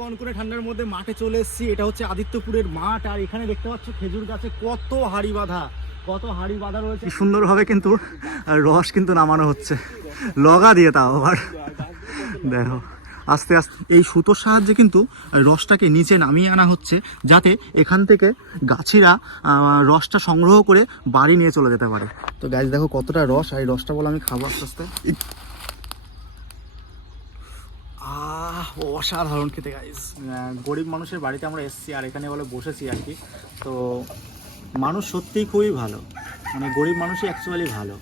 কন করে ঠান্ডার মধ্যে মাঠে চলে এসেছি। এটা হচ্ছে আদিত্যপুরের মাঠ, আর এখানে দেখতে পাচ্ছ খেজুর গাছে কত হাড়ি বাঁধা, কত হাড়ি বাঁধা রয়েছে। সুন্দরভাবে কিন্তু রস কিন্তু নামানো হচ্ছে। লগা দিয়ে তাও আবার। দেখো, আস্তে আস্তে এই সুতোর সাহায্যে কিন্তু রসটাকে নিচে নামিয়ে আনা হচ্ছে, যাতে এখান থেকে গাছিরা রসটা সংগ্রহ করে বাড়ি নিয়ে চলে যেতে পারে। তো গাছ দেখো কতটা রস, আর এই রসটা বলে আমি খাব আস্তে আস্তে। আহ অসাধারণ খেতে গাইস গরিব মানুষের বাড়িতে আমরা এসেছি আর এখানে বলে বসেছি আর কি। তো মানুষ সত্যিই খুবই ভালো। মানে গরিব মানুষই অ্যাকচুয়ালি ভালো।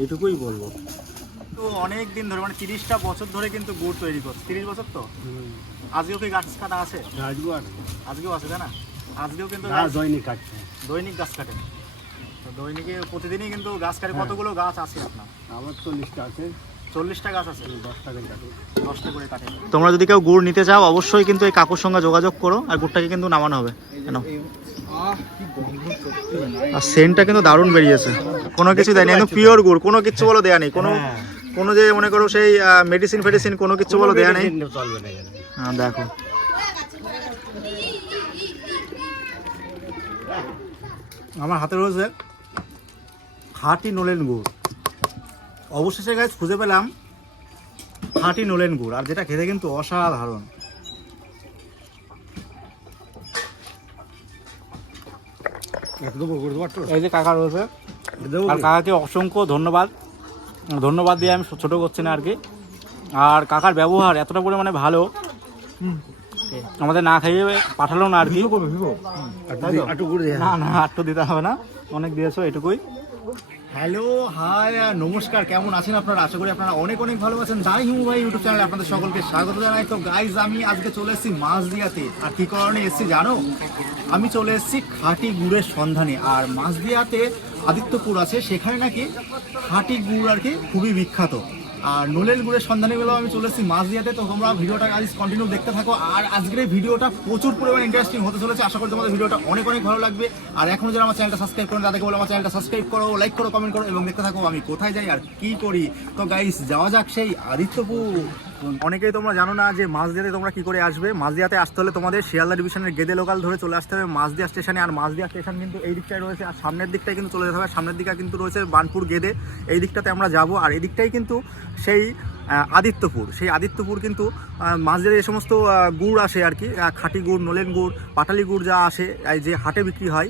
এইটুকুই বলব। তো অনেক দিন ধরে মানে তিরিশটা বছর ধরে কিন্তু গুড় তৈরি করছে। তিরিশ বছর তো? আজকেও কি গাছ কাটা আছে? আজকেও আছে তাই না? আজকেও কিন্তু দৈনিক কাটছে দৈনিক গাছ কাটে। তো দৈনিকে প্রতিদিনই কিন্তু গাছ কাটে। কতগুলো গাছ আছে আপনার? আমার তো লিস্ট আছে। চল্লিশটা গাছ আছে দশ টাকা কাটে দশটা করে কাটে। তোমরা যদি কেউ গুড় নিতে চাও অবশ্যই কিন্তু এই কাকুর সঙ্গে যোগাযোগ করো আর গুড়টাকে কিন্তু নামানো হবে। কেন? আর সেন্টটা কিন্তু দারুণ বেরিয়েছে। কোনো কিছু দেয়নি একদম পিওর গুড় কোনো কিছু বলো দেয়া নেই। কোনো কোনো যে মনে করো সেই মেডিসিন ফেডিসিন কোনো কিছু বলো দেয়া নেই। হ্যাঁ দেখো। আমার হাতে রয়েছে খাঁটি নলেন গুড়। অবশেষে গাছ খুঁজে পেলাম খাঁটি নলেন গুড় আর যেটা খেতে কিন্তু অসাধারণ? এই যে কাকা রয়েছে। আর কাকাকে অসংখ্য ধন্যবাদ। ধন্যবাদ দিয়ে আমি ছোটো করছি না আর কি। আর কাকার ব্যবহার এতটা পরিমাণে ভালো। আমাদের না খাইয়ে পাঠালো না আর কি। না না আটটু দিতে হবে না। অনেক দিয়েছ এটুকুই হ্যালো, হাই নমস্কার। কেমন আছেন আপনারা? আশা করি আপনারা অনেক অনেক ভালো আছেন। দাই হিমু ভাই ইউটিউব চ্যানেলে আপনাদের সকলকে স্বাগত জানাই। তো গাইজ আমি আজকে চলে এসেছি মাছ দিয়াতে আর কি কারণে এসেছি জানো? আমি চলে এসেছি খাঁটি গুড়ের সন্ধানে। আর মাছ দিয়াতে আদিত্যপুর আছে। সেখানে নাকি খাঁটি গুড় আর কি খুবই বিখ্যাত। আর নোলেল গুড়ের সন্ধানে গেলেও আমি চলে এসেছি মাছ দিয়াতে তো তোমরা ভিডিওটা আজ কন্টিনিউ দেখতে থাকো। আর আজকের এই ভিডিওটা প্রচুর পরিমাণে ইন্টারেস্টিং হতে চলেছে। আশা করি তোমাদের ভিডিওটা অনেক অনেক ভালো লাগবে। আর এখনও যারা আমার চ্যানেলটা সাবস্ক্রাইব করেন, তাদেরকে বলো আমার চ্যানেলটা সাবস্ক্রাইব করো লাইক করো কমেন্ট করো, এবং দেখতে থাকো আমি কোথায় যাই আর কি করি। তো গাইস যাওয়া যাক সেই আদিত্যপুর। অনেকেই তোমরা জানো না যে মাঝদিয়াতে তোমরা কি করে আসবে? মাঝদিয়াতে আসতে হলে তোমাদের শিয়ালদা ডিভিশনের গেদে লোকাল ধরে চলে আসতে হবে। মাঝদিয়া স্টেশনে আর মাঝদিয়া স্টেশন কিন্তু এই দিকটায় রয়েছে, আর সামনের দিকটায় কিন্তু চলে যেতে হবে। সামনের দিকে কিন্তু রয়েছে বানপুর গেদে। এই দিকটাতে আমরা যাব, আর এই দিকটাই কিন্তু সেই আদিত্যপুর। সেই আদিত্যপুর কিন্তু মাঝদিয়ার যে সমস্ত গুড় আসে আর কি খাঁটি গুড়, নলেন গুড়, পাটালি গুড় যা আসে, এই যে হাটে বিক্রি হয়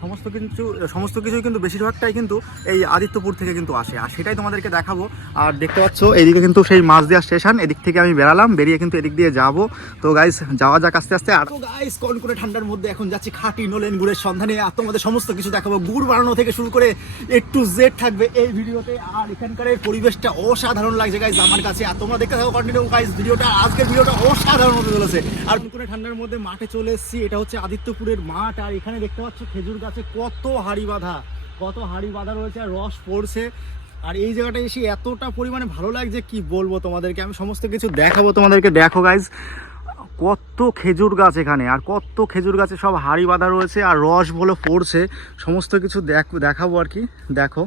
সমস্ত কিছু, সমস্ত কিছুই কিন্তু বেশিরভাগটাই কিন্তু এই আদিত্যপুর থেকে কিন্তু আসে। আর সেটাই তোমাদেরকে দেখাবো। আর দেখতে পাচ্ছ, এইদিকে কিন্তু সেই মাঝদিয়া স্টেশন, এদিক থেকে আমি বেরালাম বেরিয়ে কিন্তু এদিক দিয়ে যাব। তো গাইস যাওয়া যাক আস্তে আস্তে। আর গাইস কল করে ঠান্ডার মধ্যে এখন যাচ্ছি খাঁটি নলেন গুড়ের সন্ধানে। আর তোমাদের সমস্ত কিছু দেখাবো। গুড় বানানো থেকে শুরু করে একটু জেড থাকবে এই ভিডিওতে। আর এখানকার পরিবেশটা অসাধারণ লাগছে গাইস আমার কাছে। আর তোমরা দেখতে থাকো কন্টিনিউ গাইস ভিডিওটা, আজকের ভিডিওটা অসাধারণ হতে চলেছে। আর করে ঠান্ডার মধ্যে মাঠে চলে এসেছি। এটা হচ্ছে আদিত্যপুরের মাঠ। আর এখানে দেখতে পাচ্ছ খেজুর গাছে কত হাড়ি বাঁধা, কত হাড়ি বাঁধা রয়েছে আর রস পড়ছে। আর এই জায়গাটা এসে এতটা পরিমাণে ভালো লাগছে, কি বলব তোমাদেরকে? আমি সমস্ত কিছু দেখাবো, তোমাদেরকে দেখো গাইজ কত খেজুর গাছ এখানে, আর কত খেজুর গাছে সব হাড়ি বাঁধা রয়েছে আর রস বলে পড়ছে। সমস্ত কিছু দেখ, দেখাবো আর কি, দেখো।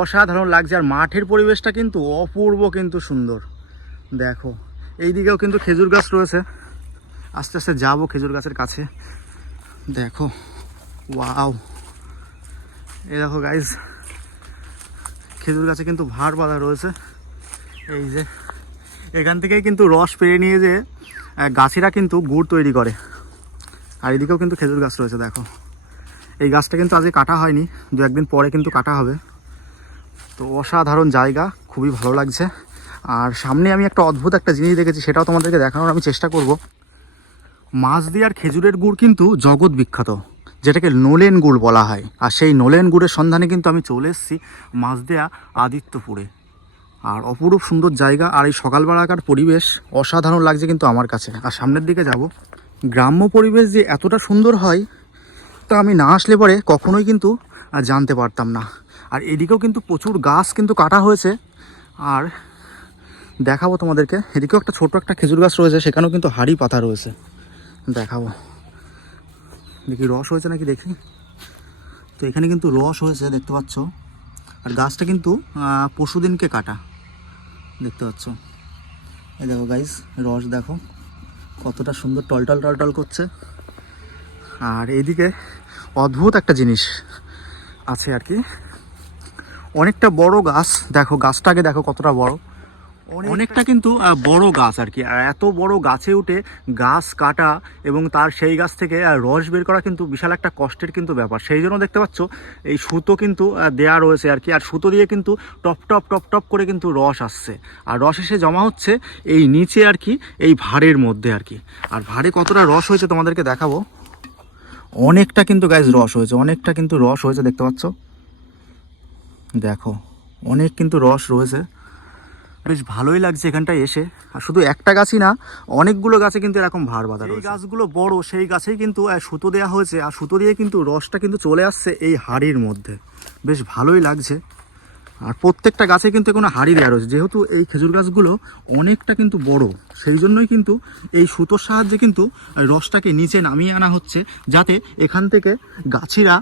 অসাধারণ লাগছে, আর মাঠের পরিবেশটা কিন্তু অপূর্ব কিন্তু সুন্দর। দেখো এই দিকেও কিন্তু খেজুর গাছ রয়েছে। আস্তে আস্তে যাব খেজুর গাছের কাছে। দেখো। ওয়াও এই দেখো গাইজ খেজুর গাছে কিন্তু ভার বাঁধা রয়েছে। এই যে, এখান থেকেই কিন্তু রস পেরে নিয়ে যে গাছিরা কিন্তু গুড় তৈরি করে। আর এদিকেও কিন্তু খেজুর গাছ রয়েছে, দেখো। এই গাছটা কিন্তু আজকে কাটা হয়নি, দু একদিন পরে কিন্তু কাটা হবে। তো অসাধারণ জায়গা, খুবই ভালো লাগছে। আর সামনে আমি একটা অদ্ভুত একটা জিনিস দেখেছি, সেটাও তোমাদেরকে দেখানোর আমি চেষ্টা করব। মাছ দিয়ার খেজুরের গুড় কিন্তু জগৎ বিখ্যাত, যেটাকে নোলেন গুড় বলা হয়। আর সেই নোলেন গুড়ের সন্ধানে কিন্তু আমি চলে এসেছি মাছদেয়া আদিত্যপুরে। আর অপরূপ সুন্দর জায়গা আর এই সকালবেলাকার পরিবেশ অসাধারণ লাগছে কিন্তু আমার কাছে। আর সামনের দিকে যাব। গ্রাম্য পরিবেশ যে এতটা সুন্দর হয়, তা আমি না আসলে পরে কখনোই কিন্তু জানতে পারতাম না। আর এদিকেও কিন্তু প্রচুর গাছ কিন্তু কাটা হয়েছে। আর দেখাবো তোমাদেরকে, এদিকেও একটা ছোট একটা খেজুর গাছ রয়েছে, সেখানেও কিন্তু হাড়ি পাতা রয়েছে। দেখাবো। দেখি রস হয়েছে নাকি দেখি? তো এখানে কিন্তু রস হয়েছে, দেখতে পাচ্ছ। আর গাছটা কিন্তু পশুদিনকে কাটা। দেখতে পাচ্ছ। এই দেখো গাইস রস দেখো। কতটা সুন্দর টলটল টলটল করছে। আর এইদিকে অদ্ভুত একটা জিনিস আছে আর কি। অনেকটা বড় গাছ। দেখো, গাছটাকে দেখো কতটা বড়। অনেকটা কিন্তু বড় গাছ আর কি। আর এত বড় গাছে উঠে গাছ কাটা এবং তার সেই গাছ থেকে রস বের করা কিন্তু বিশাল একটা কষ্টের কিন্তু ব্যাপার। সেই জন্য দেখতে পাচ্ছ, এই সুতো কিন্তু দেয়া রয়েছে আর কি। আর সুতো দিয়ে কিন্তু টপ টপ টপ টপ করে কিন্তু রস আসছে। আর রস এসে জমা হচ্ছে এই নিচে আর কি, এই ভাড়ের মধ্যে আর কি। আর ভাড়ে কতটা রস হয়েছে তোমাদেরকে দেখাবো? অনেকটা কিন্তু গাছ রস হয়েছে, অনেকটা কিন্তু রস হয়েছে, দেখতে পাচ্ছ? দেখো, অনেক কিন্তু রস রয়েছে। বেশ ভালোই লাগছে এখানটায় এসে। আর শুধু একটা গাছই না অনেকগুলো গাছে কিন্তু এরকম ভার বাঁধা এই গাছগুলো বড় সেই গাছেই কিন্তু সুতো দেওয়া হয়েছে। আর সুতো দিয়ে কিন্তু রসটা কিন্তু চলে আসছে এই হাড়ির মধ্যে। বেশ ভালোই লাগছে। আর প্রত্যেকটা গাছে কিন্তু কোনো হাড়ি দেওয়া রয়েছে। যেহেতু এই খেজুর গাছগুলো অনেকটা কিন্তু বড় সেই জন্যই কিন্তু এই সুতোর সাহায্যে কিন্তু রসটাকে নিচে নামিয়ে আনা হচ্ছে যাতে এখান থেকে গাছিরা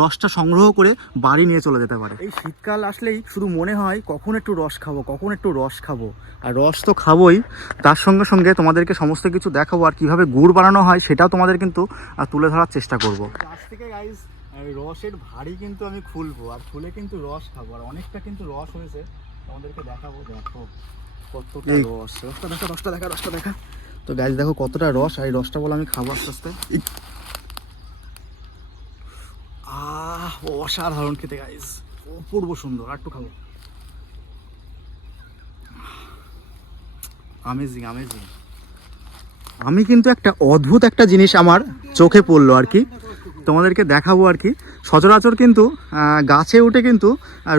রসটা সংগ্রহ করে বাড়ি নিয়ে চলে যেতে পারে। এই শীতকাল আসলেই শুধু মনে হয় কখন একটু রস খাব কখন একটু রস খাব। আর রস তো খাবোই। তার সঙ্গে সঙ্গে তোমাদেরকে সমস্ত কিছু দেখাবো আর কীভাবে গুড় বানানো হয় সেটাও তোমাদের কিন্তু তুলে ধরার চেষ্টা করব। গাছ থেকে গাইজ রসের ভারী কিন্তু আমি খুলবো আর খুলে কিন্তু রস খাব আর অনেকটা কিন্তু রস হয়েছে। তোমাদেরকে দেখাবো দেখো কতটা রস। রসটা দেখা রসটা দেখা রসটা দেখা। তো গাছ দেখো কতটা রস আর এই রসটা বলে আমি খাব আস্তে আস্তে। আহ অসাধারণ খেতে গাইজ অপূর্ব সুন্দর আর একটু খাব। আমেজিং আমেজিং আমি কিন্তু একটা অদ্ভুত একটা জিনিস আমার চোখে পড়ল আর কি। তোমাদেরকে দেখাবো আর কি। সচরাচর কিন্তু গাছে উঠে কিন্তু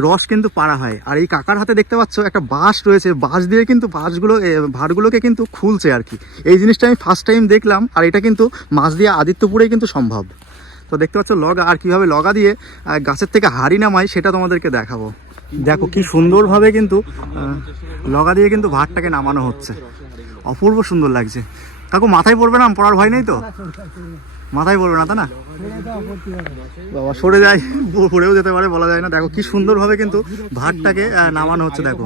রস কিন্তু পাড়া হয়। আর এই কাকার হাতে দেখতে পাচ্ছ, একটা বাঁশ রয়েছে। বাঁশ দিয়ে কিন্তু বাঁশগুলো ভাড়গুলোকে কিন্তু খুলছে আর কি। এই জিনিসটা আমি ফার্স্ট টাইম দেখলাম, আর এটা কিন্তু মাছ দিয়ে আদিত্যপুরেই কিন্তু সম্ভব। তো দেখতে পাচ্ছ, লগা, আর কীভাবে লগা দিয়ে গাছের থেকে হাড়ি নামায়, সেটা তোমাদেরকে দেখাবো। দেখো কি সুন্দরভাবে কিন্তু লগা দিয়ে কিন্তু ভাতটাকে নামানো হচ্ছে। অপূর্ব সুন্দর লাগছে। কাকু, মাথায় পড়বে না? পড়ার ভয় নেই তো? মাথায় পড়বে না তা না? বাবা, সরে যায় পড়েও যেতে পারে, বলা যায় না। দেখো, কি সুন্দরভাবে কিন্তু ভাতটাকে নামানো হচ্ছে, দেখো।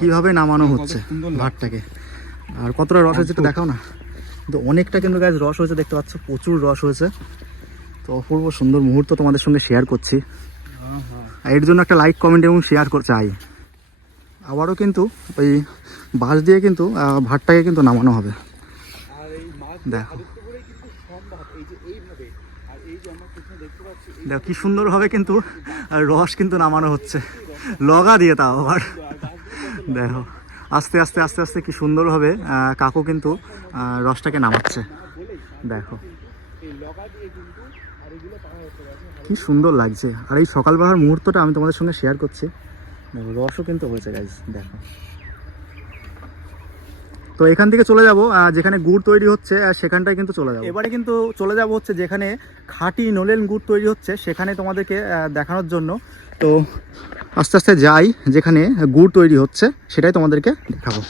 কীভাবে নামানো হচ্ছে ভাতটাকে আর কতটা রস হয়েছে দেখাও না। কিন্তু অনেকটা কিন্তু গাছ রস হয়েছে, দেখতে পাচ্ছ, প্রচুর রস হয়েছে। তো অপূর্ব সুন্দর মুহূর্ত তোমাদের সঙ্গে শেয়ার করছি। এর জন্য একটা লাইক কমেন্ট এবং শেয়ার করতে চাই। আবারও কিন্তু ওই বাঁশ দিয়ে কিন্তু ভাতটাকে কিন্তু নামানো হবে। দেখো। দেখো কি সুন্দরভাবে কিন্তু রস কিন্তু নামানো হচ্ছে। লগা দিয়ে তাও আবার। দেখো আস্তে আস্তে আস্তে আস্তে কি সুন্দরভাবে কাকু কিন্তু রসটাকে নামাচ্ছে। দেখো। পাওয়া হচ্ছে রসের কি সুন্দর লাগছে। আর এই সকালবেলার মুহূর্তটা আমি তোমাদের সঙ্গে শেয়ার করছি। দেখো রসও কিন্তু হয়েছে গাইজ দেখো। তো এখান থেকে চলে যাব যেখানে গুড় তৈরি হচ্ছে সেখানটায় কিন্তু চলে যাব। এবারে কিন্তু চলে যাব হচ্ছে যেখানে খাঁটি নলেন গুড় তৈরি হচ্ছে সেখানে তোমাদেরকে দেখানোর জন্য। তো আস্তে আস্তে যাই যেখানে গুড় তৈরি হচ্ছে সেটাই তোমাদেরকে দেখাবো।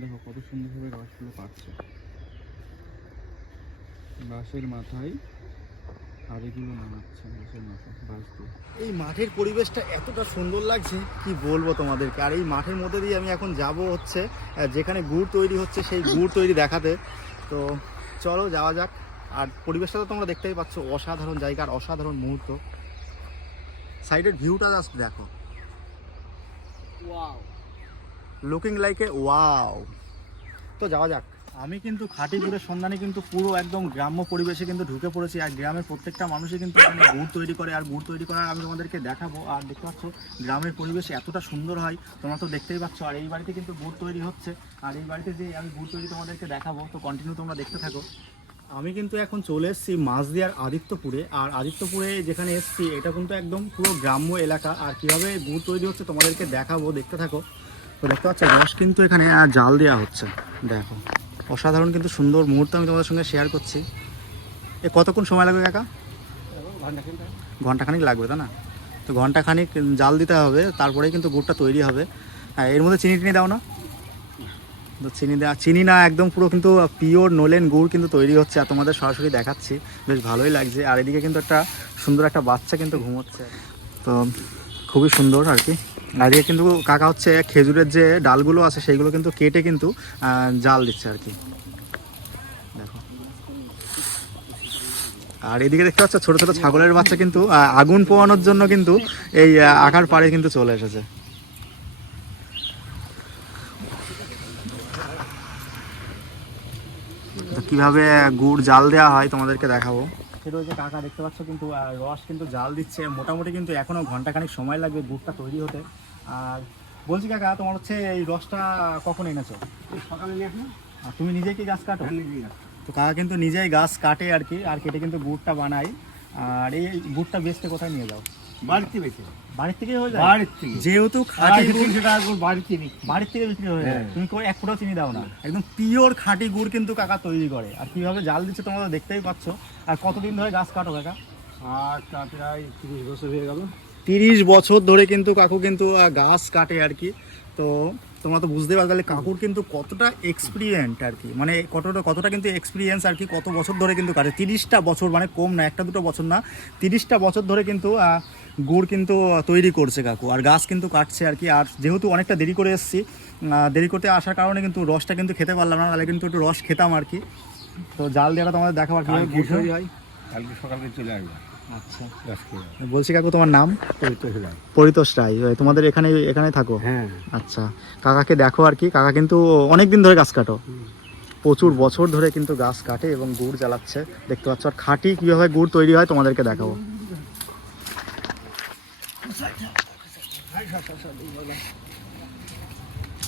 দেখো কত সুন্দরভাবে রসগুলো পাচ্ছে। বাঁশের মাথায় হাড়িগুলো নামাচ্ছে বাঁশের মাথা বাঁশ দিয়ে। এই মাঠের পরিবেশটা এতটা সুন্দর লাগছে কি বলব তোমাদেরকে? আর এই মাঠের মধ্যে দিয়ে আমি এখন যাব হচ্ছে যেখানে গুড় তৈরি হচ্ছে সেই গুড় তৈরি দেখাতে। তো চলো যাওয়া যাক। আর পরিবেশটা তো তোমরা দেখতেই পাচ্ছ অসাধারণ জায়গা আর অসাধারণ মুহূর্ত। সাইডের ভিউটা জাস্ট দেখো। লুকিং লাইক এ ওয়াও তো যাওয়া যাক। আমি কিন্তু খাঁটি সন্ধানে কিন্তু পুরো একদম গ্রাম্য পরিবেশে কিন্তু ঢুকে পড়েছি আর গ্রামের প্রত্যেকটা মানুষই কিন্তু এখানে গুড় তৈরি করে আর গুড় তৈরি করার আমি তোমাদেরকে দেখাবো। আর দেখতে পাচ্ছ, গ্রামের পরিবেশ এতটা সুন্দর হয়, তোমরা তো দেখতেই পাচ্ছ। আর এই বাড়িতে কিন্তু গুড় তৈরি হচ্ছে। আর এই বাড়িতে যে আমি গুড় তৈরি তোমাদেরকে দেখাবো, তো কন্টিনিউ তোমরা দেখতে থাকো। আমি কিন্তু এখন চলে এসেছি মাঝদিয়ার আদিত্যপুরে। আর আদিত্যপুরে যেখানে এসেছি, এটা কিন্তু একদম পুরো গ্রাম্য এলাকা। আর কীভাবে গুড় তৈরি হচ্ছে তোমাদেরকে দেখাবো, দেখতে থাকো। তো দেখতে পাচ্ছ রস কিন্তু এখানে জাল দেওয়া হচ্ছে। দেখো। অসাধারণ কিন্তু সুন্দর মুহূর্ত আমি তোমাদের সঙ্গে শেয়ার করছি। এ কতক্ষণ সময় লাগবে কাকা? ঘন্টাখানিক লাগবে, তাই না? তো ঘন্টাখানিক জাল দিতে হবে, তারপরেই কিন্তু গুড়টা তৈরি হবে। হ্যাঁ এর মধ্যে চিনি টিনি দাও না? তো চিনি দেওয়া চিনি না, একদম পুরো কিন্তু পিওর নোলেন গুড় কিন্তু তৈরি হচ্ছে, আর তোমাদের সরাসরি দেখাচ্ছি। বেশ ভালোই লাগছে, আর এদিকে কিন্তু একটা সুন্দর একটা বাচ্চা কিন্তু ঘুমোচ্ছে। তো খুবই সুন্দর আর কি। আর এদিকে কিন্তু কাকা হচ্ছে খেজুরের যে ডালগুলো আছে, সেইগুলো কিন্তু কেটে কিন্তু জাল দিচ্ছে আর কি। দেখো। আর এদিকে দেখতে পাচ্ছ, ছোট ছোট ছাগলের বাচ্চা কিন্তু আগুন পোয়ানোর জন্য কিন্তু এই আকার পাড়ে কিন্তু চলে এসেছে। কীভাবে গুড় জাল দেওয়া হয় তোমাদেরকে দেখাবো। সেটা হচ্ছে কাকা দেখতে পাচ্ছ কিন্তু রস কিন্তু জাল দিচ্ছে। মোটামুটি কিন্তু এখনও ঘন্টাখানিক সময় লাগবে গুড়টা তৈরি হতে। আর বলছি কাকা তোমার হচ্ছে এই রসটা কখন এনেছো? সকালে নিয়ে আসলাম। আর তুমি নিজে কি গাছ কাটো? হ্যাঁ। তো কাকা কিন্তু নিজেই গাছ কাটে আর কি আর কেটে কিন্তু গুড়টা বানাই। আর এই গুড়টা বেচতে কোথায় নিয়ে যাও? বাড়িতে বেশি বাড়ির থেকে হয়ে যায়? বাড়ির থেকে যেহেতু খাঁটি গুড় করে বাড়িতে বাড়ির থেকে বিক্রি হয়ে যায়। হ্যাঁ। তুমি করে এক ফোঁটাও চিনি দাও না। একদম পিওর খাঁটি গুড় কিন্তু কাকা তৈরি করে। আর কীভাবে জাল দিচ্ছে তোমরা দেখতেই পাচ্ছ। আর কতদিন ধরে গাছ কাটো কাকা? আর তা প্রায় তিরিশ বছর হয়ে গেল। তিরিশ বছর ধরে কিন্তু কাকু কিন্তু গাছ কাটে আর কি। তো তোমরা তো বুঝতে পারবে তাহলে কাকুর কিন্তু কতটা এক্সপিরিয়েন্ট আর কি। মানে কতটা কতটা কিন্তু এক্সপিরিয়েন্স আর কি কত বছর ধরে কিন্তু কাটে। তিরিশটা বছর মানে কম না একটা দুটো বছর না। তিরিশটা বছর ধরে কিন্তু গুড় কিন্তু তৈরি করছে কাকু। আর গাছ কিন্তু কাটছে আর কি। আর যেহেতু অনেকটা দেরি করে এসেছি দেরি করতে আসার কারণে কিন্তু রসটা কিন্তু খেতে পারলাম না তাহলে কিন্তু একটু রস খেতাম আর কি। তো জাল দেওয়াটা তোমাদের দেখাবার গুড় হয় কালকে সকালে চলে আসবে। আচ্ছা। বলছি কাকু তোমার নাম? পরিতোষ রায়। ওই তোমাদের এখানে এখানে থাকো? হ্যাঁ। আচ্ছা। কাকাকে দেখো আর কি। কাকা কিন্তু অনেক দিন ধরে গাছ কাটো। প্রচুর বছর ধরে কিন্তু গাছ কাটে এবং গুড় জ্বালাচ্ছে। দেখতে পাচ্ছ আর খাঁটি কীভাবে গুড় তৈরি হয় তোমাদেরকে দেখাবো।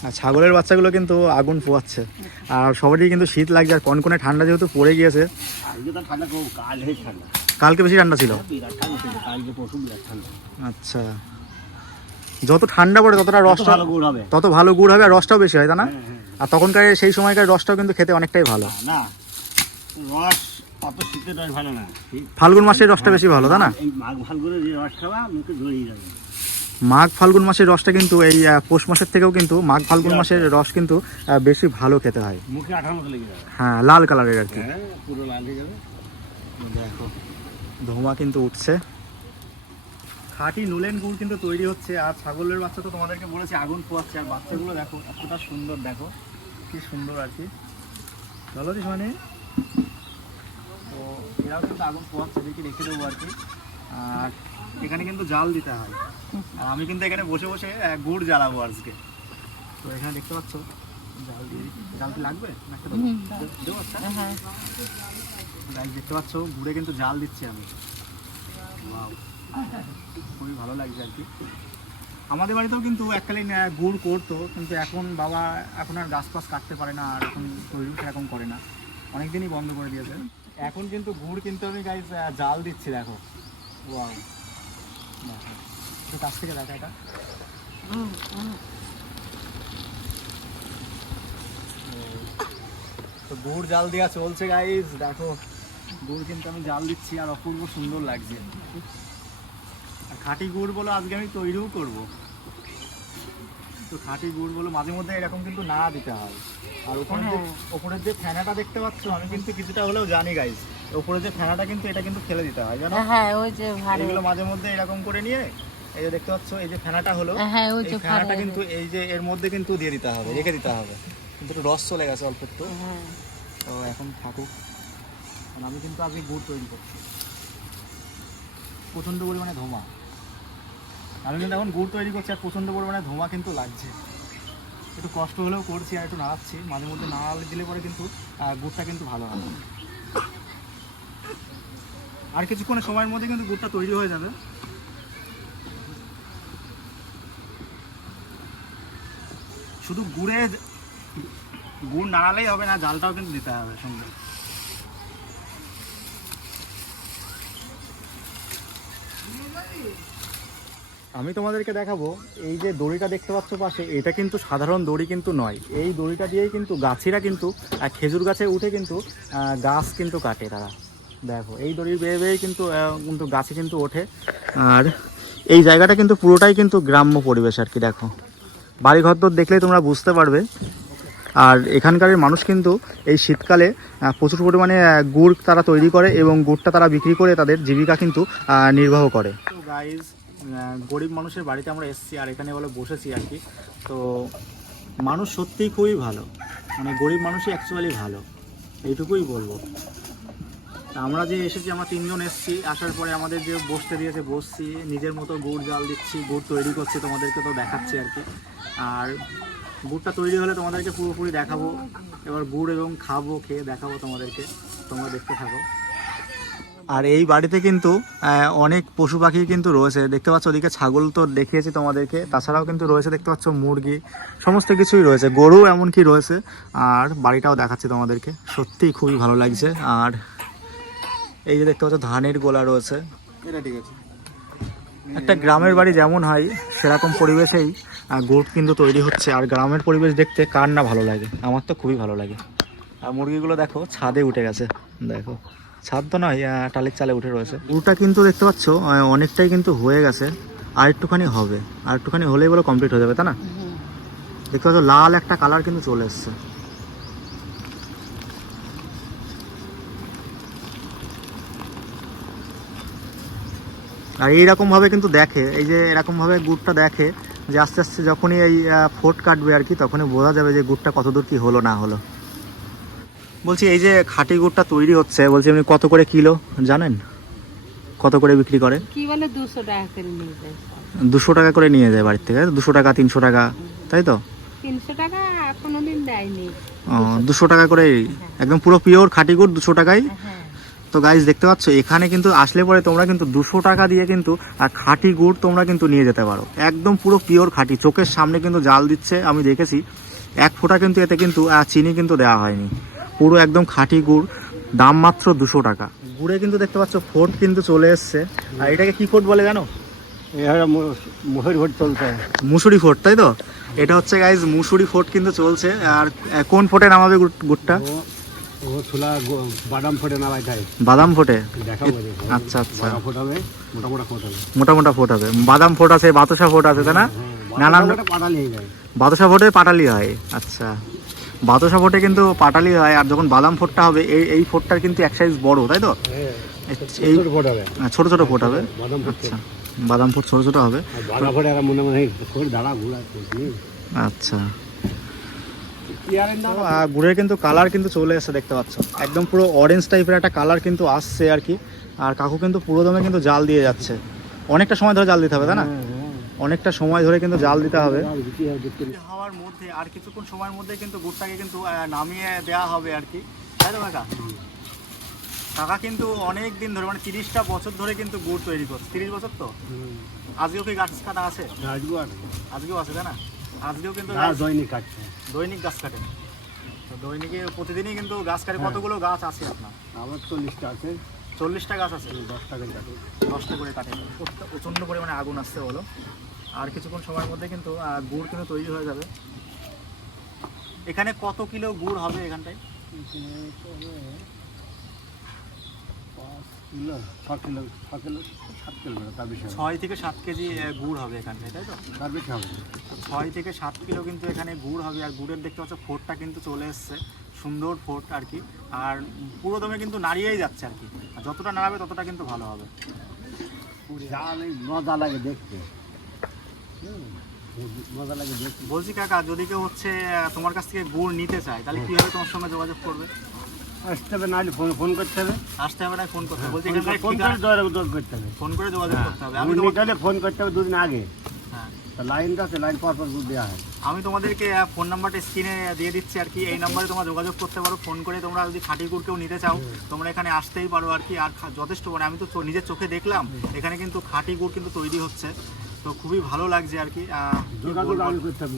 আর ছাগলের বাচ্চাগুলো কিন্তু আগুন পোয়াচ্ছে আর সবারই কিন্তু শীত লাগছে। আর কনকনে ঠান্ডা যেহেতু পড়ে গিয়েছে। ঠান্ডা। কালকে বেশি ঠান্ডা ছিল? আচ্ছা। যত ঠান্ডা পড়ে ততটা রসটা তত ভালো গুড় হবে আর রসটাও বেশি হয় তাই না? হ্যাঁ, হ্যাঁ। আর তখনকার সেই সময়কার রসটাও কিন্তু খেতে অনেকটাই ভালো। না রস অত শীতের রস ভালো না। ফাল্গুন মাসের রসটা বেশি ভালো তাই না? মাঘ ফাল্গুনে যে রস খাওয়া মুখে ধরেই যাবে। মাঘ ফাল্গুন মাসের রসটা কিন্তু এই পৌষ মাসের থেকেও কিন্তু মাঘ ফাল্গুন মাসের রস। কিন্তু বেশি ভালো খেতে হয়। মুখে আঠার মতো লেগে যাবে। হ্যাঁ লাল কালারের আর কি। হ্যাঁ পুরো লাল হয়ে যাবে। দেখো। ধোঁয়া কিন্তু উঠছে। খাঁটি নুলেন গুড় কিন্তু তৈরি হচ্ছে আর ছাগলের বাচ্চা তো তোমাদেরকে বলেছি আগুন পোয়াচ্ছে আর বাচ্চাগুলো দেখো এতটা সুন্দর দেখো কি সুন্দর আর কি। চলো দিস মানে তো এরাও কিন্তু আগুন পোয়াচ্ছে দেখি রেখে দেবো আর কি। আর এখানে কিন্তু জাল দিতে হয়। আর আমি কিন্তু এখানে বসে বসে গুড় জ্বালাবো আজকে। তো এখানে দেখতে পাচ্ছ জাল দিয়ে জাল কি লাগবে? না একটা দেবো? দেবো গাইজ দেখতে পাচ্ছ ঘুরে কিন্তু জাল দিচ্ছি আমি. খুবই ভালো লাগছে আর কি। আমাদের বাড়িতেও কিন্তু এককালীন গুড় করতো, কিন্তু এখন বাবা, এখন আর গাছ ফাছ কাটতে পারে না, আর এখন তৈরি সেরকম করে না। অনেক দিনই বন্ধ করে দিয়েছে। এখন কিন্তু গুড় কিন্তু আমি গাইজ জাল দিচ্ছি, দেখো। ওয়াও কাছ থেকে দেখা এটা। তো গুড় জাল দেওয়া চলছে গাইজ দেখো। গুড় কিন্তু আমি জাল দিচ্ছি আর অপূর্ব সুন্দর লাগছে। আর খাঁটি গুড় বলে আজকে আমি তৈরিও করব। তো খাঁটি গুড় বলে মাঝে মধ্যে এরকম কিন্তু না দিতে হয়। আর ওখানে ওপরের যে ফেনাটা দেখতে পাচ্ছ আমি কিন্তু কিছুটা হলেও জানি গাইজ ওপরে যে ফেনাটা কিন্তু এটা কিন্তু ফেলে দিতে হয় জানো? হ্যাঁ ওই যে এগুলো মাঝে মধ্যে এরকম করে নিয়ে এই যে দেখতে পাচ্ছ এই যে ফেনাটা হলো হ্যাঁ ওই এই যে ফেনাটা কিন্তু এই যে এর মধ্যে কিন্তু দিয়ে দিতে হবে রেখে দিতে হবে। কিন্তু একটু রস চলে গেছে অল্প একটু। হ্যাঁ। তো এখন থাকুক। কারণ আমি কিন্তু আজকে গুড় তৈরি করছি। প্রচণ্ড পরিমাণে ধোঁয়া। আমি কিন্তু এখন গুড় তৈরি করছি আর প্রচণ্ড পরিমাণে ধোঁয়া কিন্তু লাগছে। একটু কষ্ট হলেও করছি আর একটু নাড়াচ্ছি মাঝে মধ্যে নাড়ালে দিলে পরে কিন্তু গুড়টা কিন্তু ভালো হবে আর কিছুক্ষণের সময়ের মধ্যে কিন্তু গুড়টা তৈরি হয়ে যাবে। শুধু গুড়ে, গুড় নাড়ালেই হবে না, জালটাও কিন্তু দিতে হবে সঙ্গে। আমি তোমাদেরকে দেখাবো, এই যে দড়িটা দেখতে পাচ্ছ পাশে, এটা কিন্তু সাধারণ দড়ি কিন্তু নয়। এই দড়িটা দিয়েই কিন্তু গাছিরা কিন্তু খেজুর গাছে উঠে কিন্তু গাছ কিন্তু কাটে তারা। দেখো, এই দড়ি বেয়ে বেয়ে কিন্তু কিন্তু গাছে কিন্তু ওঠে। আর এই জায়গাটা কিন্তু পুরোটাই কিন্তু গ্রাম্য পরিবেশ আর কি, দেখো। বাড়িঘর তো দেখলেই তোমরা বুঝতে পারবে। আর এখানকার মানুষ কিন্তু এই শীতকালে প্রচুর পরিমাণে গুড় তারা তৈরি করে এবং গুড়টা তারা বিক্রি করে তাদের জীবিকা কিন্তু নির্বাহ করে। গাইজ গরিব মানুষের বাড়িতে আমরা এসেছি আর এখানে বলে বসেছি আর কি। তো মানুষ সত্যিই খুবই ভালো। মানে গরিব মানুষই অ্যাকচুয়ালি ভালো। এইটুকুই বলব। আমরা যে এসেছি, আমরা তিনজন এসেছি। আসার পরে আমাদের যে বসতে দিয়েছে, বসছি। নিজের মতো গুড় জাল দিচ্ছি, গুড় তৈরি করছি, তোমাদেরকে তো দেখাচ্ছি আর কি। আর গুড়টা তৈরি হলে তোমাদেরকে পুরোপুরি দেখাবো। এবার গুড় এবং খাব, খেয়ে দেখাবো তোমাদেরকে। তোমরা দেখতে থাকো। আর এই বাড়িতে কিন্তু অনেক পশু পাখি কিন্তু রয়েছে। দেখতে পাচ্ছ ওদিকে ছাগল তো দেখিয়েছি তোমাদেরকে। তাছাড়াও কিন্তু রয়েছে দেখতে পাচ্ছ মুরগি। সমস্ত কিছুই রয়েছে। গরু এমনকি রয়েছে। আর বাড়িটাও দেখাচ্ছি তোমাদেরকে। সত্যিই খুবই ভালো লাগছে। আর এই যে দেখতে পাচ্ছ ধানের গোলা রয়েছে। এটা ঠিক আছে। একটা গ্রামের বাড়ি যেমন হয় সেরকম পরিবেশেই গুড় কিন্তু তৈরি হচ্ছে। আর গ্রামের পরিবেশ দেখতে কার না ভালো লাগে? আমার তো খুবই ভালো লাগে। আর মুরগিগুলো দেখো ছাদে উঠে গেছে। দেখো। ছাদ তো নয় টালির চালে উঠে রয়েছে। গুড়টা কিন্তু দেখতে পাচ্ছ অনেকটাই কিন্তু হয়ে গেছে। আর একটুখানি হবে। আর একটুখানি হলেই বলে কমপ্লিট হয়ে যাবে, তাই না? দেখতে পাচ্ছ, লাল একটা কালার কিন্তু চলে এসছে। আর এইরকম ভাবে কিন্তু দেখে, এই যে এরকম ভাবে গুড়টা দেখে, যে আস্তে আস্তে যখনই এই ফোট কাটবে আর কি, তখনই বোঝা যাবে যে গুড়টা কতদূর কি হলো, না হলো। বলছি এই যে খাঁটি গুড়টা তৈরি হচ্ছে বলছি আপনি কত করে কিলো জানেন? কত করে বিক্রি করে কি বলে দুশো টাকা করে নিয়ে যায় দুশো টাকা করে নিয়ে যায় বাড়ির থেকে দুশো টাকা তিনশো টাকা তাই তো? তিনশো টাকা কোনোদিন দেয়নি। দুশো টাকা করে একদম পুরো পিওর খাঁটি গুড় দুশো টাকাই? হ্যাঁ তো গাইজ দেখতে পাচ্ছ এখানে কিন্তু আসলে পরে তোমরা কিন্তু দুশো টাকা দিয়ে কিন্তু আর খাঁটি গুড় তোমরা কিন্তু নিয়ে যেতে পারো। একদম পুরো পিওর খাঁটি চোখের সামনে কিন্তু জাল দিচ্ছে আমি দেখেছি। এক ফোঁটা কিন্তু এতে কিন্তু চিনি কিন্তু দেওয়া হয়নি। পুরো একদম খাঁটি গুড় দাম মাত্র দুশো টাকা। গুড়ে কিন্তু দেখতে পাচ্ছ ফোর্ট কিন্তু চলে এসছে। আর এটাকে কি ফোট বলে জানো? মুখের চলছে। মুসুরি ফোর্ট তাই তো? এটা হচ্ছে গাইজ মুসুরি ফোর্ট কিন্তু চলছে। আর কোন ফোটে নামাবে গুড়টা? ও ও ছোলা গো- বাদাম ফোটে নামাই বাদাম ফোটে আচ্ছা আচ্ছা। বাদাম ফোট মোটা মোটা ফোট হবে। বাদাম ফোট আছে বাতাসা ফোট আছে তাই না? নানান নানান বাতাসা ফোটে পাটালি হয় আচ্ছা। বাতাসা ফোটে কিন্তু পাটালি হয় আর যখন বাদাম ফোটটা হবে এই এই ফোটটার কিন্তু এক সাইজ বড় তাই তো? এই ছোট ছোট ছোট ফোট হবে। বাদাম ফোট আচ্ছা বাদাম ফোট ছোট ছোট হবে। আচ্ছা। গুড়ের কিন্তু কালার কিন্তু চলে এসেছে দেখতে পাচ্ছ। একদম পুরো অরেঞ্জ টাইপের একটা কালার কিন্তু আসছে আর কি। আর কাকু কিন্তু পুরো দমে কিন্তু জাল দিয়ে যাচ্ছে। অনেকটা সময় ধরে জাল দিতে হবে তাই না? অনেকটা সময় ধরে কিন্তু জাল দিতে হবে। হওয়ার মধ্যে আর কিছুক্ষণ সময়ের মধ্যে কিন্তু গুড়টাকে কিন্তু নামিয়ে দেওয়া হবে আর কি। তাই তো কাকা? কাকা কিন্তু অনেক দিন ধরে মানে তিরিশটা বছর ধরে কিন্তু গুড় তৈরি করছে। তিরিশ বছর তো? আজকেও কি গাছ কাটা আছে? আজকেও আছে তাই না? আজকেও কিন্তু দৈনিক কাটছে। দৈনিক গাছ কাটে। তো দৈনিকে প্রতিদিনই কিন্তু গাছ কাটে। কতগুলো গাছ আছে আপনার? আমার চল্লিশটা আছে। চল্লিশটা গাছ আছে? দশটা টাকা কাটে। দশটা করে কাটে। প্রচণ্ড পরিমাণে আগুন আসছে বলো। আর কিছুক্ষণ সময়ের মধ্যে কিন্তু গুড় কিন্তু তৈরি হয়ে যাবে। এখানে কত কিলো গুড় হবে এখানটায়? কিলো ছ কিলো ছ কিলো সাত কিলো ছয় থেকে সাত কেজি গুড় হবে এখানটায়, তাই তো? তার বেশি হবে ছয় থেকে সাত কিলো কিন্তু এখানে গুড় হবে, আর গুড়ের দেখতে পাচ্ছ ফোরটা কিন্তু চলে এসছে। সুন্দর ফোর্ট আর কি। আর পুরো দমে কিন্তু নাড়িয়েই যাচ্ছে আর কি। যতটা নাড়াবে ততটা কিন্তু ভালো হবে। মজা লাগে দেখতে। মজা লাগে বলছি কাকা যদি কেউ হচ্ছে তোমার কাছ থেকে গুড় নিতে চায় তাহলে কীভাবে তোমার সঙ্গে যোগাযোগ করবে? আসতে হবে নাহলে ফোন ফোন করতে হবে। আসতে হবে না ফোন করতে হবে। বলছি ফোন করে যোগাযোগ করতে হবে। ফোন করে যোগাযোগ হ্যাঁ, করতে হবে। আমি নিতে ফোন করতে হবে দুদিন আগে। হ্যাঁ, লাইনটা আছে লাইন পর পর দেওয়া হয়। আমি তোমাদেরকে ফোন নাম্বারটা স্ক্রিনে দিয়ে দিচ্ছি আর কি। এই নাম্বারে তোমরা যোগাযোগ করতে পারো। ফোন করে তোমরা যদি খাঁটি গুড় কেউ নিতে চাও তোমরা এখানে আসতেই পারো আর কি। আর যথেষ্ট মানে আমি তো নিজের চোখে দেখলাম এখানে কিন্তু খাঁটি গুড় কিন্তু তৈরি হচ্ছে। তো খুবই ভালো লাগছে আর কি যোগাযোগ আগে করতে হবে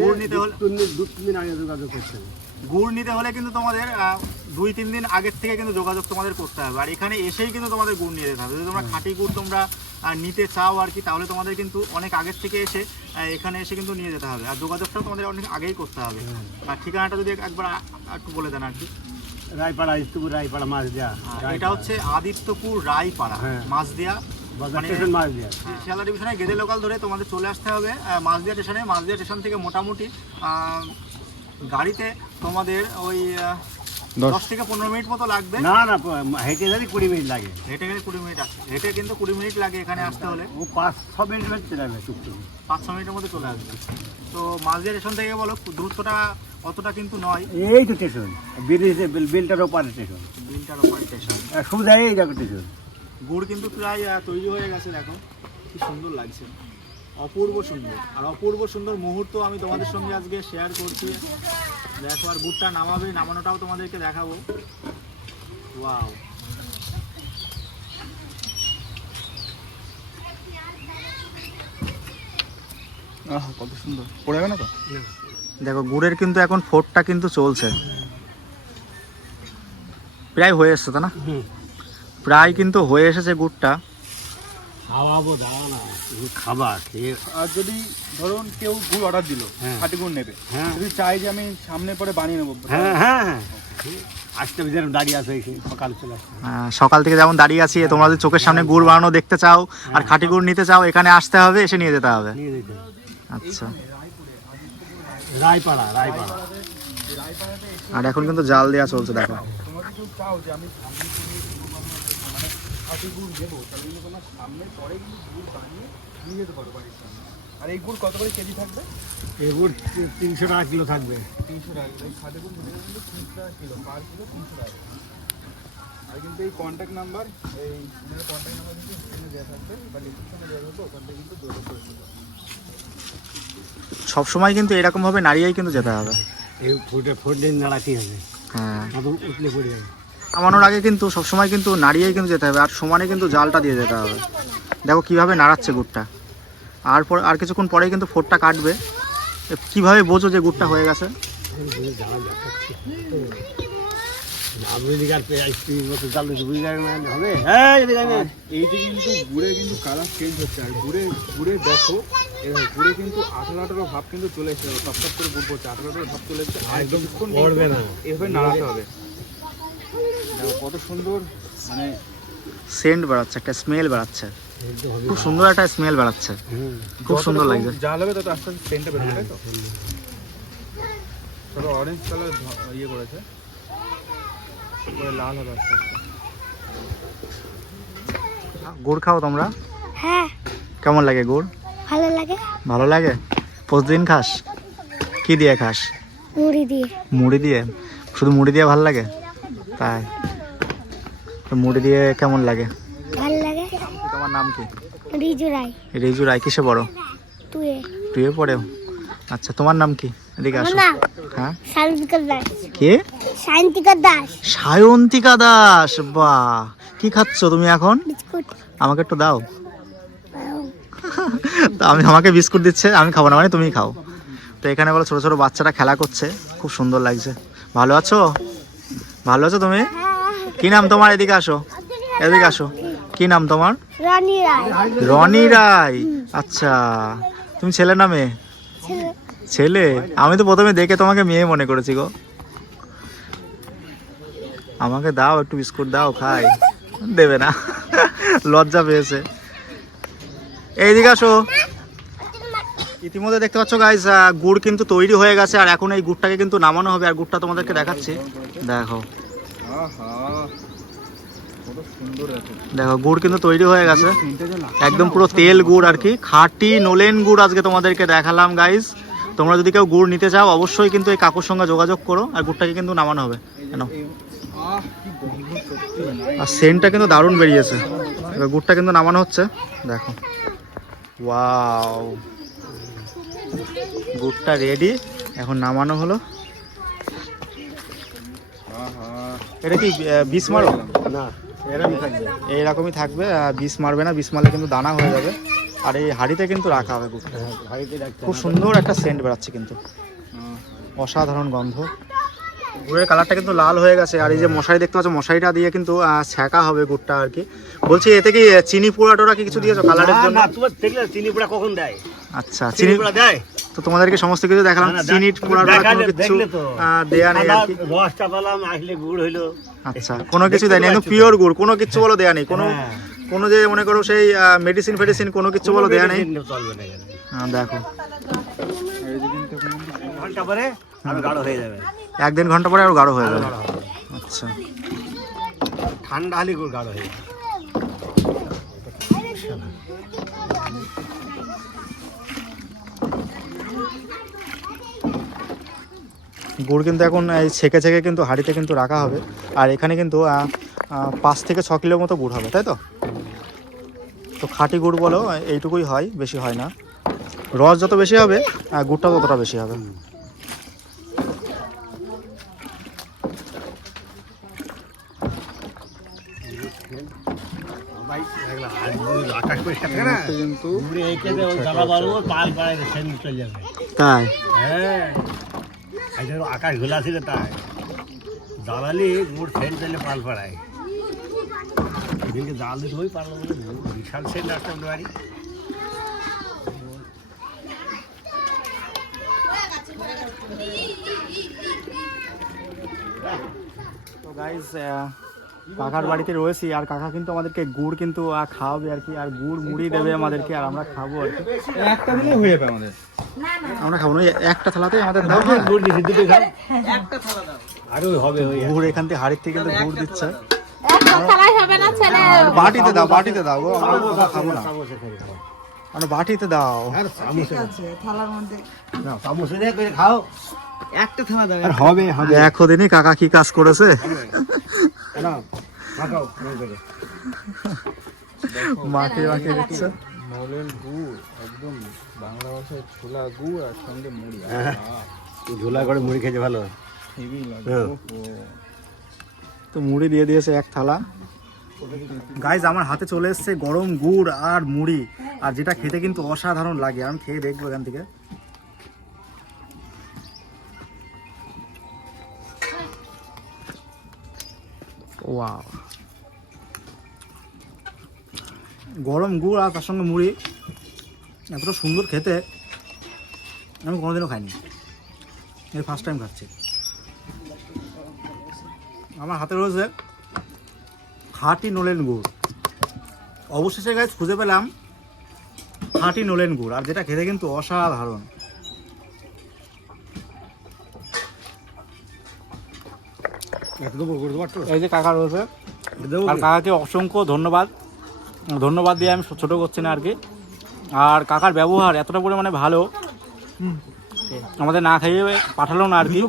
গুড় নিতে হলে- দু তিন দিন আগে যোগাযোগ করতে হবে। গুড় নিতে হলে কিন্তু তোমাদের দুই তিন দিন আগের থেকে কিন্তু যোগাযোগ তোমাদের করতে হবে। আর এখানে এসেই কিন্তু তোমাদের গুড় নিয়ে যেতে হবে। যদি তোমরা খাঁটি গুড় তোমরা নিতে চাও আর কি তাহলে তোমাদের কিন্তু অনেক আগের থেকে এসে এখানে এসে কিন্তু নিয়ে যেতে হবে। আর যোগাযোগটাও তোমাদের অনেক আগেই করতে হবে। আর ঠিকানাটা যদি একবার একটু বলে দেন আর কি। রায়পাড়া ইস্তুপুর রায়পাড়া মাছ দেওয়া এটা হচ্ছে আদিত্যপুর রায়পাড়া হ্যাঁ। মাছ দেওয়া শিয়ালদা ডিভিশনে গেদে লোকাল ধরে তোমাদের চলে আসতে হবে আহ, মাছদিয়া স্টেশনে। মাছদিয়া স্টেশন থেকে মোটামুটি গাড়িতে তোমাদের ওই দশ। থেকে পনেরো মিনিট মতো লাগবে। না না হেঁটে গেলে কুড়ি মিনিট লাগে। হেঁটে গেলে কুড়ি মিনিট আসবে হেঁটে কিন্তু কুড়ি মিনিট লাগে এখানে আসতে হলে। ও পাঁচ ছ মিনিট হচ্ছে যাবে টুকটুক পাঁচ ছ মিনিটের মধ্যে চলে আসবে। তো মাঝের স্টেশন থেকে বলো দূরত্বটা অতটা কিন্তু নয়। এই তো স্টেশন ব্রিজে বিলটার ওপারে স্টেশন। বিলটার ওপারে স্টেশন। সুবিধা এই দেখো স্টেশন। গুড় কিন্তু প্রায় তৈরি হয়ে গেছে দেখো। কি সুন্দর লাগছে। অপূর্ব সুন্দর। আর অপূর্ব সুন্দর মুহূর্ত আমি তোমাদের সঙ্গে আজকে শেয়ার করছি। দেখো আর গুড়টা নামাবে নামানোটাও তোমাদেরকে দেখাবো। ওয়াও কত সুন্দর। পড়ে যাবে না তো? দেখো গুড়ের কিন্তু এখন ফোটটা কিন্তু চলছে। প্রায় হয়ে এসছে তা না? প্রায় কিন্তু হয়ে এসেছে গুড়টা। খাওয়াবো দাঁড়াও না তুমি খাবা খেয়ে আর যদি ধরুন কেউ গুড় অর্ডার দিল হ্যাঁ। খাঁটি গুড় নেবে হ্যাঁ। যদি চাই যে আমি সামনে পরে বানিয়ে নেব হ্যাঁ হ্যাঁ হ্যাঁ। আসতে যেন দাঁড়িয়ে আছে সকাল চলে সকাল থেকে যেমন দাঁড়িয়ে আছি তোমরা যদি চোখের সামনে গুড় বানানো দেখতে চাও আর খাঁটি গুড় নিতে চাও এখানে আসতে হবে এসে নিয়ে যেতে হবে। আচ্ছা। রায়পাড়া রায়পাড়া। আর এখন কিন্তু জাল দেওয়া চলছে দেখো। তোমরা চাও যে আমি সামনে করে গুড় বানাবো, মানে খাঁটি গুড় দেবো। তাহলে কিন্তু তোমার সামনের পরে কিন্তু গুড় বানিয়ে নিয়ে যেতে পারো বাড়ির সামনে। আর এই গুড় কত করে কেজি থাকবে? এই গুড় তিনশো টাকা কিলো থাকবে। তিনশো টাকা কিলো। এই খাঁটি গুড় নিতে কিন্তু তিনশো টাকা কিলো পার কিলো তিনশো টাকা আর কিন্তু এই কন্ট্যাক্ট নাম্বার এই কন্ট্যাক্ট নাম্বার কিন্তু স্ক্রিনে দেওয়া থাকবে বা ডিসক্রিপশনে দেওয়া থাকবে ওখান থেকে কিন্তু যোগাযোগ করে পারো। সব সময় কিন্তু এরকম ভাবে নাড়িয়েই কিন্তু যেতে হবে। এই ফুটে ফুটলে নাড়াতেই হবে। হ্যাঁ। আবার উঠলে পড়ে যাবে। নামানোর আগে কিন্তু সবসময় কিন্তু নাড়িয়েই কিন্তু যেতে হবে আর সমানে কিন্তু জালটা দিয়ে যেতে হবে। দেখো কীভাবে নাড়াচ্ছে গুড়টা। আর পর আর কিছুক্ষণ পরেই কিন্তু ফোরটা কাটবে। কীভাবে বোঝো যে গুড়টা হয়ে গেছে? হ্যাঁ কিন্তু গুড়ে কিন্তু কালার চেঞ্জ হচ্ছে আর গুড়ে গুড়ে দেখো এবার গুড়ে কিন্তু আঠারো আঠারো ভাব কিন্তু চলে এসেছে টপ টপ করে গুড় পড়ছে আঠারো আঠারো ভাব চলে এসেছে আর কিছুক্ষণ এভাবে নাড়াতে হবে। দেখো কত সুন্দর মানে সেন্ট বেড়াচ্ছে একটা স্মেল বেড়াচ্ছে। খুব সুন্দর একটা স্মেল বেড়াচ্ছে। খুব সুন্দর লাগছে। হবে তত আস্তে আস্তে সেন্টটা বেরোবে তাই তো? তবে অরেঞ্জ কালার ইয়ে করেছে। লাল হবে আস্তে আস্তে। গুড় খাও তোমরা? হ্যাঁ। কেমন লাগে গুড়? ভালো লাগে। ভালো লাগে? প্রতিদিন খাস? কি দিয়ে খাস? মুড়ি দিয়ে। মুড়ি দিয়ে? শুধু মুড়ি দিয়ে ভালো লাগে? তাই তো মুড়ি দিয়ে কেমন লাগে? ভালো লাগে। তোমার নাম কি? রিজু রায়। রেজু রায় কিসে বড় তুই টুয়ে পড়েও? আচ্ছা তোমার নাম কি? এদিকে আসো। হ্যাঁ? শান্তিকর দাস। কে? শান্তিকর দাস। সায়ন্তিকা দাস বাহ! কি খাচ্ছ তুমি এখন? বিস্কুট। আমাকে একটু দাও। তো আমি আমাকে বিস্কুট দিচ্ছে আমি খাব না মানে তুমি খাও। তো এখানে বলো ছোট ছোট বাচ্চারা খেলা করছে খুব সুন্দর লাগছে। ভালো আছো? ভালো আছো তুমি? কি নাম তোমার? এদিকে আসো। এদিকে আসো। কি নাম তোমার? রানী রায়। রনি রায়। আচ্ছা। তুমি ছেলে না মেয়ে? ছেলে। আমি তো প্রথমে দেখে তোমাকে মেয়ে মনে করেছি গো। আমাকে দাও একটু বিস্কুট দাও খাই। দেবে না। লজ্জা পেয়েছে। এইদিকে আসো। ইতিমধ্যে দেখতে পাচ্ছ গাইজ গুড় কিন্তু তৈরি হয়ে গেছে আর এখন এই গুড়টাকে কিন্তু নামানো হবে আর গুড়টা তোমাদেরকে দেখাচ্ছি। দেখো। দেখো গুড় কিন্তু তৈরি হয়ে গেছে। একদম পুরো তেল গুড় আর কি। খাটি নোলেন গুড় আজকে তোমাদেরকে দেখালাম গাইজ তোমরা যদি কেউ গুড় নিতে চাও অবশ্যই কিন্তু এই কাকুর সঙ্গে যোগাযোগ করো আর গুড়টাকে কিন্তু নামানো হবে। কেন? আর সেন্টটা কিন্তু দারুণ বেরিয়েছে। এবার গুড়টা কিন্তু নামানো হচ্ছে। দেখো। ওয়াও গুড়টা রেডি এখন নামানো হলো। এটা কি বিষ মারো? না। এরকমই থাকবে। এইরকমই থাকবে বিষ মারবে না বিষ মারলে কিন্তু দানা হয়ে যাবে। আর এই হাড়িতে কিন্তু রাখা হবে গুড়টা হ্যাঁ, খুব সুন্দর একটা সেন্ট বেড়াচ্ছে কিন্তু। অসাধারণ গন্ধ। গুড়ের কালারটা কিন্তু লাল হয়ে গেছে। আর এই যে মশারি দেখতে পাচ্ছ মশারিটা দিয়ে কিন্তু ছ্যাঁকা হবে গুড়টা আর কি। বলছি এতে কি চিনি পোড়া টোড়া কি কিছু দিয়েছ কালারের জন্য? দেখলে চিনি পোড়া কখন দেয়? আচ্ছা চিনি পোড়া দেয়? তো তোমাদেরকে সমস্ত কিছু দেখালাম। চিনি পোড়া টোড়া কোনো কিছু দেখলে তো। দেয়া নেই আর কি। রসটা পেলাম আসলে গুড় হইল। আচ্ছা কোনো কিছু দেয়নি একদম পিওর গুড় কোনো কিছু বলো দেয়া নেই। কোনো হ্যাঁ। কোনো যে মনে করো সেই মেডিসিন ফেডিসিন কোনো কিছু বলো দেয়া নেই। হ্যাঁ, দেখো। ঘণ্টা পরে আমি গাঢ় হয়ে যাবে। এক দেড় ঘণ্টা পরে আরও গাঢ় হয়ে যাবে। আচ্ছা। ঠান্ডা হলে গুড় গাঢ় হয়ে। গুড় কিন্তু এখন এই ছেঁকে ছেঁকে কিন্তু হাঁড়িতে কিন্তু রাখা হবে। আর এখানে কিন্তু পাঁচ থেকে ছ কিলোর মতো গুড় হবে তাই তো? তো খাঁটি গুড় বলো এইটুকুই হয় বেশি হয় না। রস যত বেশি হবে আহ, গুড়টাও ততটা বেশি হবে ভাই, দেখলাম, আজ গুড় আকাশ পরিষ্কার থাকে না? কিন্তু গুড়ে এঁকে দেয়, ওই জ্বালা বাড়বো, পাল পাড়ায় সেন চলে যাবে। তাই? হ্যাঁ। আকাশ ঘোলা ছিল তাই। জ্বালালি গুড় সেন চলে পাল পাড়ায় এদিনকে জাল দিতে হই পারল বলে বিশাল সেন আসতে আমাদের বাড়ি। তো গাইজ কাকার বাড়িতে রয়েছি আর কাকা কিন্তু আমাদেরকে গুড় কিন্তু খাওয়াবে আর কি আর গুড় মুড়ি দেবে আমাদেরকে আর আমরা খাব আর কি। একটা দিলেই হয়ে যাবে আমাদের। আমরা খাব না একটা থালাতেই আমাদের দাও। গুড় দিছি দুটো খাও। আরে ওই হবে ওই গুড় এখান থেকে হাড়ির থেকে কিন্তু গুড় দিচ্ছে। একটা থালাই হবে না ছেলে। বাটিতে দাও বাটিতে দাও গো। আমরা খাব না। আমরা বাটিতে দাও। আর চামচে না চামচে দিয়ে করে খাও। একটা থালা দাও আর হবে হবে। দেখো দিনই কাকা কি কাজ করেছে? না মাখাও করে মাকে মাকে দিচ্ছে। নলেন গুড় একদম বাংলা ভাষায় ছোলা গুড় আর সঙ্গে মুড়ি। ঝোলা করে মুড়ি খেতে ভালো। হেভি লাগে হ্যাঁ। তো মুড়ি দিয়ে দিয়েছে এক থালা। গাইজ আমার হাতে চলে এসছে গরম গুড় আর মুড়ি। আর যেটা খেতে কিন্তু অসাধারণ লাগে। আমি খেয়ে দেখব এখান থেকে। ওয়াও গরম গুড় আর তার সঙ্গে মুড়ি। এতটা সুন্দর খেতে, আমি কোনোদিনও খাইনি। এই ফার্স্ট টাইম খাচ্ছি। আমার হাতে রয়েছে খাঁটি নলেন গুড়। অবশেষে গাছ খুঁজে পেলাম খাঁটি নলেন গুড়, আর যেটা খেতে কিন্তু অসাধারণ। এই যে কাকা রয়েছে। আর কাকাকে অসংখ্য ধন্যবাদ। ধন্যবাদ দিয়ে আমি ছোট করছি না আর কি। আর কাকার ব্যবহার এতটা পরিমাণে ভালো। আমাদের না খাইয়ে পাঠালো না আর কি।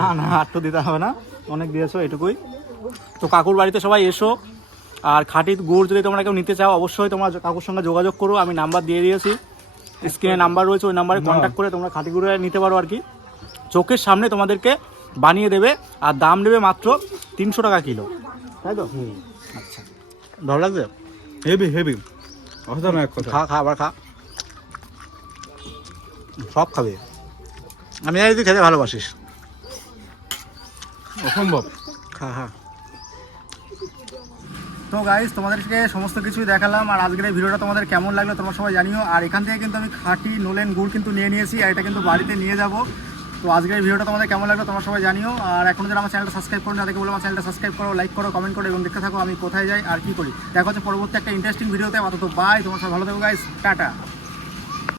না না আটটু দিতে হবে না। অনেক দিয়েছ এটুকুই। তো কাকুর বাড়িতে সবাই এসো। আর খাঁটি গুড় যদি তোমরা কেউ নিতে চাও অবশ্যই তোমরা কাকুর সঙ্গে যোগাযোগ করো। আমি নাম্বার দিয়ে দিয়েছি। স্ক্রিনে নাম্বার রয়েছে ওই নাম্বারে কন্ট্যাক্ট করে তোমরা খাঁটি গুড়ে নিতে পারো আর কি। চোখের সামনে তোমাদেরকে বানিয়ে দেবে আর দাম নেবে মাত্র তিনশো টাকা কিলো। তাই তো? আচ্ছা। ভালো লাগছে? হেভি হেভি অসাধারণ এক কথা। খা খা আবার খা। সব খাবে। আমি আর তুই খেতে ভালোবাসিস। অসম্ভব। খা খা। তো গাইজ তোমাদেরকে সমস্ত কিছুই দেখালাম আর আজকের এই ভিডিওটা তোমাদের কেমন লাগল তোমরা সবাই জানিও। আর এখান থেকে কিন্তু আমি খাঁটি নোলেন গুড় কিন্তু নিয়ে নিয়েছি আর এটা কিন্তু বাড়িতে নিয়ে যাব। তো আজকের এই ভিডিওটা তোমাদের কেমন লাগল তোমার সবাই জানিও। আর এখন যারা আমার চ্যানেলটা সাবস্ক্রাইব করো তাদেরকে বলো আমার চ্যানেলটা সাবস্ক্রাইব করো লাইক করো কমেন্ট করো এবং দেখতে থাকো আমি কোথায় যাই আর কি করি। দেখা হচ্ছে পরবর্তী একটা ইন্টারেস্টিং ভিডিওতে অত তো বাই তোমার সব ভালো থাকো গাইস টাটা।